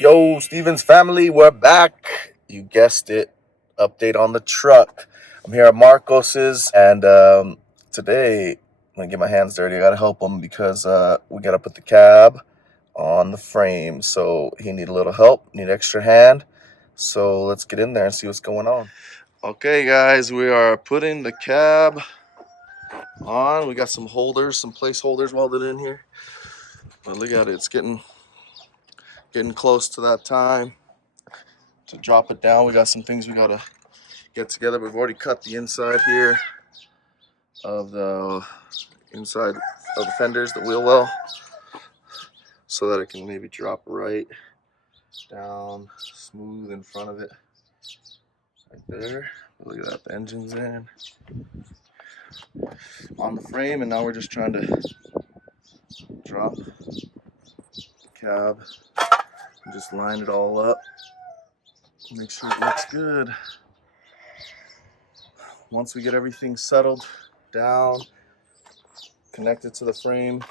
Yo, Steven's family, we're back. You guessed it. Update on the truck. I'm here at Marcos's, and today I'm gonna get my hands dirty. I gotta help him because we gotta put the cab on the frame. So he need a little help, need extra hand. So let's get in there and see what's going on. Okay, guys, we are putting the cab on. We got some holders, some placeholders welded in here. But look at it, it's getting close to that time to drop it down. We got some things we gotta get together. We've already cut the inside here of the fenders, the wheel well, so that it can maybe drop right down smooth in front of it, right there. Look at that, the engine's in on the frame, and now we're just trying to drop the cab and just line it all up, make sure it looks good. Once we get everything settled down, connected to the frame,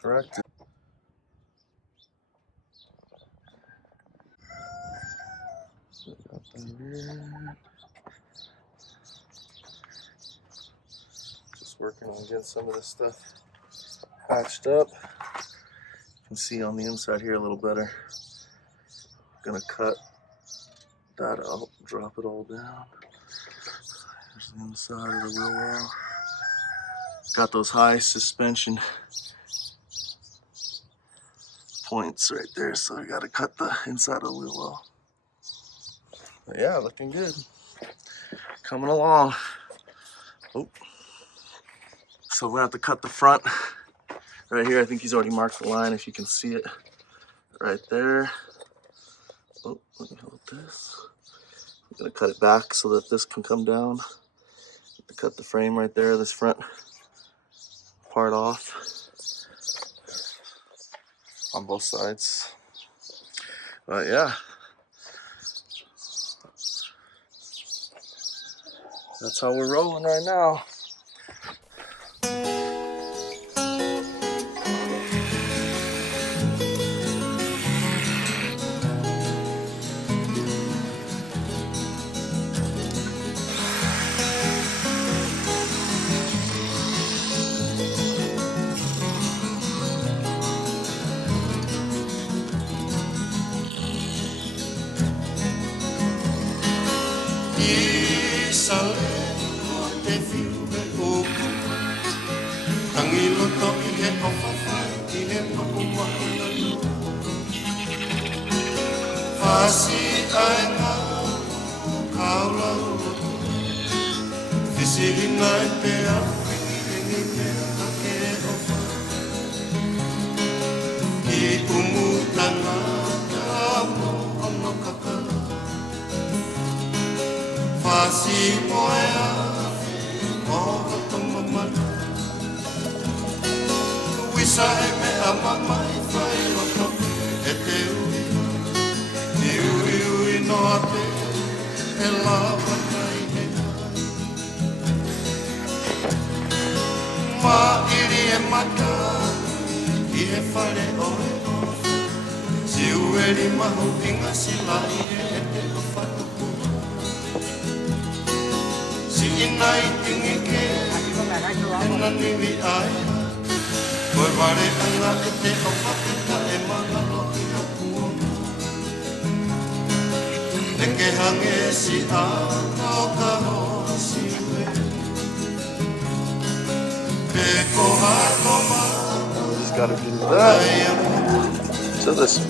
correct. Just working on getting some of this stuff patched up. You can see on the inside here a little better. I'm gonna cut that out, drop it all down. There's the inside of the wheel well. Got those high suspension points right there, so I gotta cut the inside of the wheel well. But yeah, looking good. Coming along. Oh. So we're gonna have to cut the front right here. I think he's already marked the line, if you can see it right there. Oh, let me hold this. I'm gonna cut it back so that this can come down. Cut the frame right there, this front part off on both sides. But yeah, that's how we're rolling right now. Just gotta do that. So this.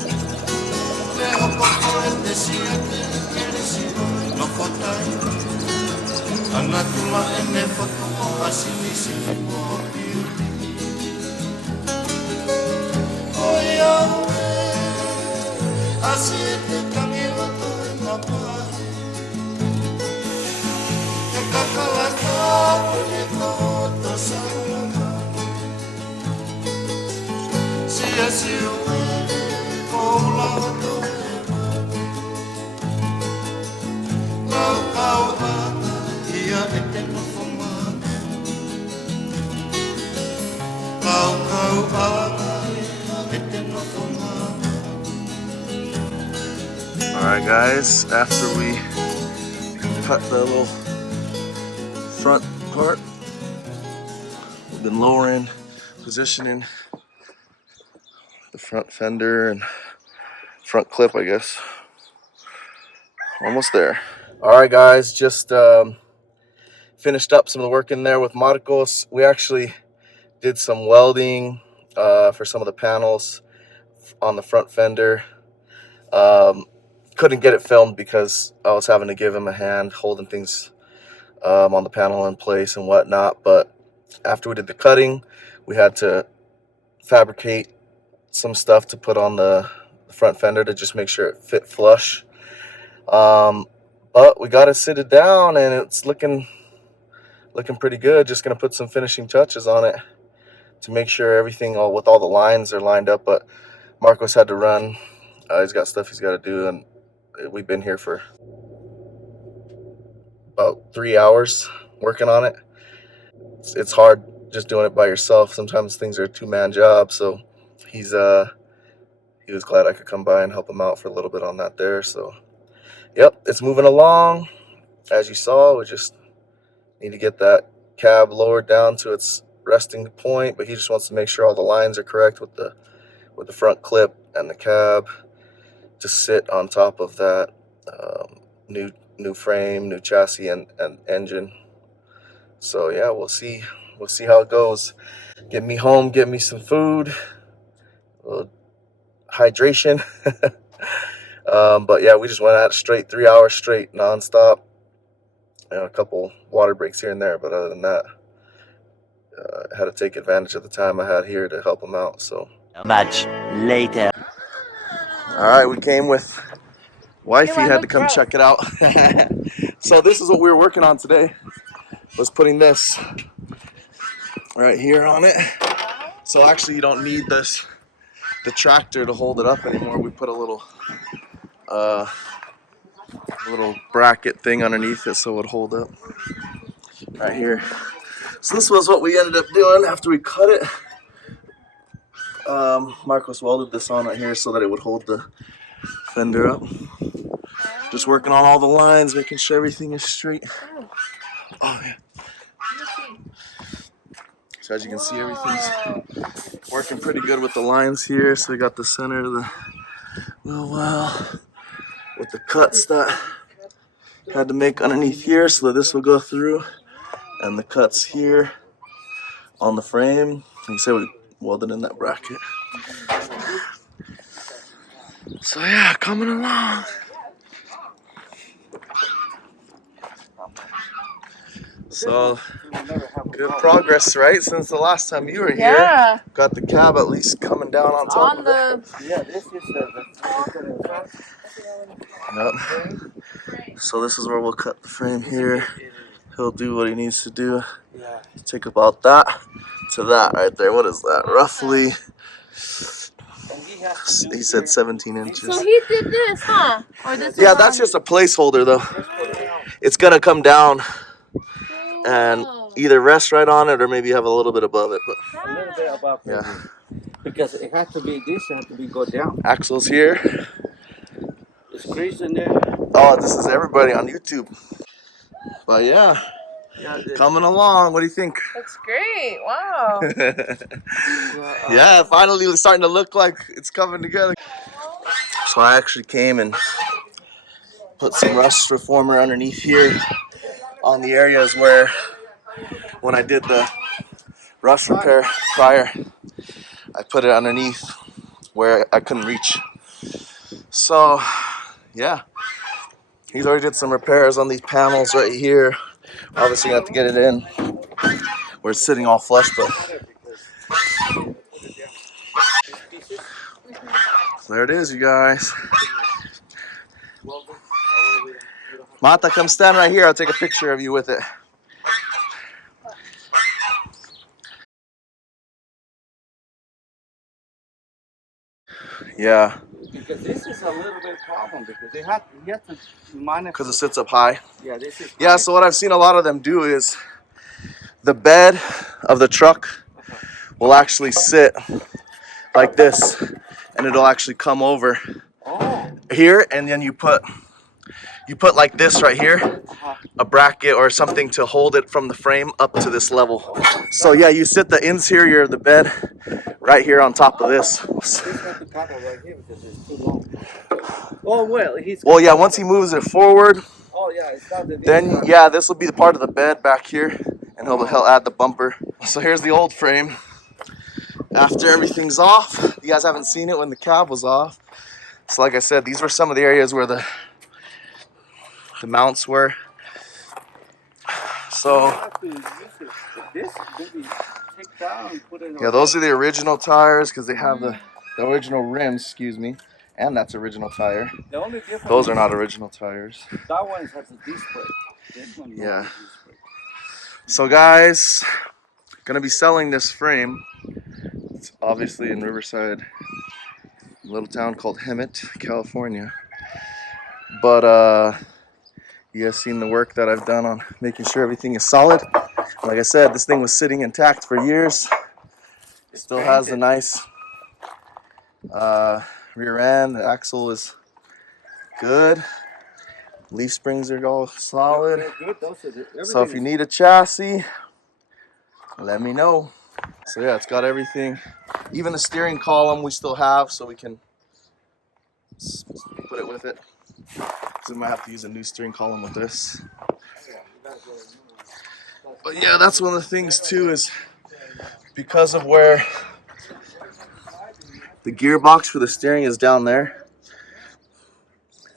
Alright guys, after we cut the little front part, we've been lowering, positioning the front fender and front clip, I guess. Almost there. Alright guys, just finished up some of the work in there with Marcos. We actually did some welding for some of the panels on the front fender. Couldn't get it filmed because I was having to give him a hand holding things on the panel in place and whatnot. But after we did the cutting, we had to fabricate some stuff to put on the front fender to just make sure it fit flush. But we got to sit it down and it's looking pretty good. Just gonna put some finishing touches on it to make sure everything with all the lines are lined up. But Marcos had to run. He's got stuff he's got to do, and we've been here for about 3 hours working on it. It's hard just doing it by yourself. Sometimes things are a two-man job, so he was glad I could come by and help him out for a little bit on that there. So yep, it's moving along. As you saw, we just need to get that cab lowered down to its resting point, but he just wants to make sure all the lines are correct with the front clip and the cab to sit on top of that new frame, new chassis, and engine. So yeah, we'll see how it goes. Get me home, get me some food, a little hydration. But yeah, we just went at it straight, 3 hours straight, nonstop. A couple water breaks here and there, but other than that, I had to take advantage of the time I had here to help him out. So much later. All right, we came with wifey, had to come check it out. So this is what we were working on today, was putting this right here on it. So actually you don't need the tractor to hold it up anymore. We put a little bracket thing underneath it so it would hold up right here. So this was what we ended up doing after we cut it. Marcos welded this on right here so that it would hold the fender up. Just working on all the lines, making sure everything is straight. Oh yeah. So as you can see, everything's working pretty good with the lines here. So we got the center of the little well with the cuts that had to make underneath here so that this will go through, and the cuts here on the frame. Like I said, we welded in that bracket. So yeah, coming along. So good progress, right? Since the last time you were here. Yeah. Got the cab at least coming down on top of it. Yeah, this is Yep. So this is where we'll cut the frame here. He'll do what he needs to do. Take about that to that right there. What is that? Roughly, he said 17 inches. So he did this, huh? Or this? Yeah, that's just a placeholder though. It's gonna come down and either rest right on it or maybe have a little bit above it. But a little bit above. yeah. Because it has to be, this has to be go down. Axle's here. It's grease in there. Oh, this is everybody on YouTube. But yeah, coming along. What do you think? That's great. Wow. Yeah, finally it's starting to look like it's coming together. So I actually came and put some rust reformer underneath here on the areas where, when I did the rust repair prior, I put it underneath where I couldn't reach. So yeah, he's already did some repairs on these panels right here. Obviously you have to get it in where it's sitting all flush, but so there it is, you guys. Mata, come stand right here. I'll take a picture of you with it. Yeah. Because this is a little bit problem because you have to monitor. Because it sits up high. Yeah, this is. Yeah, so what I've seen a lot of them do is the bed of the truck will actually sit like this, and it'll actually come over here, and then you put like this right here, a bracket or something to hold it from the frame up to this level. So yeah, you sit the interior of the bed right here on top of this. This have to cut it right here because it's too long. Oh well, Well, yeah, once he moves it forward, oh yeah, it's not the then yeah, this will be the part of the bed back here, and he'll add the bumper. So here's the old frame. After everything's off, you guys haven't seen it when the cab was off. So like I said, these were some of the areas where the mounts were. So yeah, those are the original tires because they have the original rims, excuse me, and that's original tire. The only difference, those are not original tires. That one has a disc brake. This one yeah. Disc brake. So guys, gonna be selling this frame. It's obviously in Riverside, a little town called Hemet, California. But you guys seen the work that I've done on making sure everything is solid. Like I said, this thing was sitting intact for years. It still has a nice rear end. The axle is good. Leaf springs are all solid. So if you need a chassis, let me know. So yeah, it's got everything. Even the steering column we still have, so we can put it with it. So we might have to use a new steering column with this. But yeah, that's one of the things too, is because of where the gearbox for the steering is down there.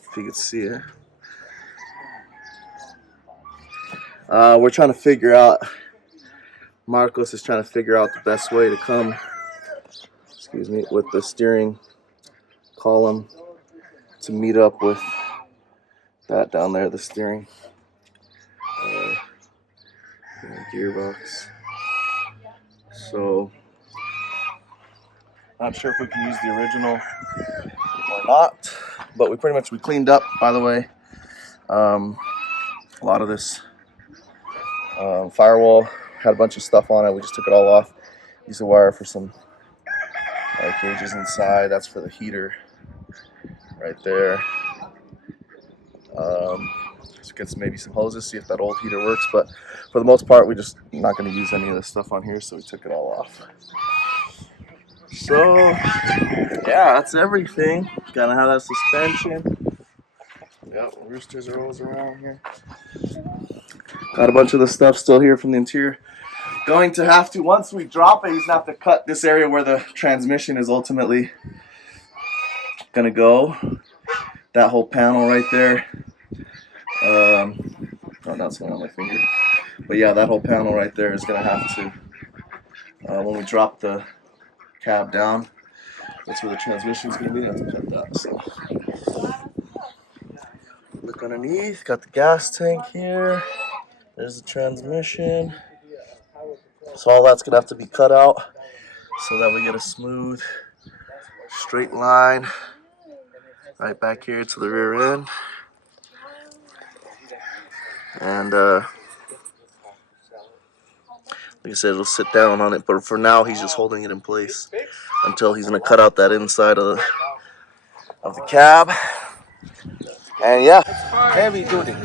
If you can see it. We're trying to figure out, Marcos is trying to figure out the best way to come, excuse me, with the steering column to meet up with that down there, the steering gearbox. So not sure if we can use the original or not, but we cleaned up, by the way, a lot of this firewall had a bunch of stuff on it. We just took it all off. Used a wire for some gauges inside. That's for the heater right there. Just get maybe some hoses, see if that old heater works, but for the most part we're just not going to use any of this stuff on here, so we took it all off. So yeah, that's everything. Gotta have that suspension. Yep, roosters are always around here. Got a bunch of the stuff still here from the interior. Going to have to, once we drop it, he's gonna have to cut this area where the transmission is ultimately gonna go. That whole panel right there. Oh, that's going on my finger. But yeah, that whole panel right there is gonna have to, when we drop the cab down, that's where the transmission's gonna be. I have to cut that. So look underneath, got the gas tank here. There's the transmission. So all that's gonna have to be cut out so that we get a smooth, straight line right back here to the rear end. And like I said, it'll sit down on it, but for now he's just holding it in place until he's gonna cut out that inside of the cab. And yeah, heavy duty.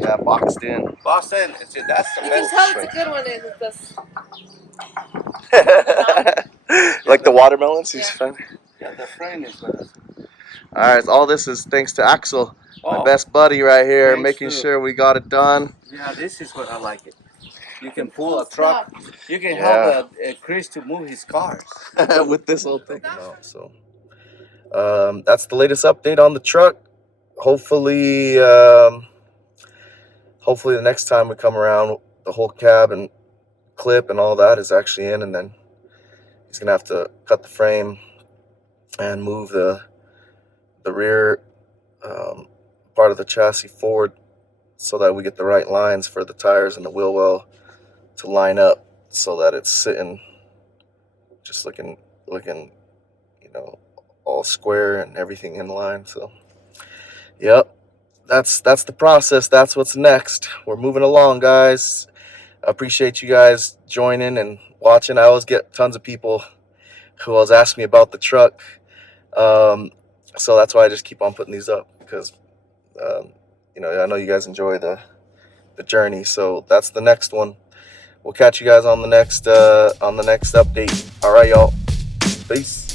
Yeah, boxed in. Boxed in. That's the best. You can tell it's a good one. It's this. Like the watermelons, he's fine. Yeah, the frame is better. Alright, all this is thanks to Axel, my best buddy right here, making sure we got it done. Yeah, this is what I like it. You can pull a truck. You can help Chris to move his cars with this whole thing. So that's the latest update on the truck. Hopefully, hopefully the next time we come around, the whole cab and clip and all that is actually in, and then he's gonna have to cut the frame and move the rear part of the chassis forward so that we get the right lines for the tires and the wheel well to line up so that it's sitting just looking you know, all square and everything in line. So yep, that's the process. That's what's next. We're moving along, guys. I appreciate you guys joining and watching. I always get tons of people who always ask me about the truck. So that's why I just keep on putting these up, because you know, I know you guys enjoy the journey. So that's the next one. We'll catch you guys on the next update. All right, y'all. Peace.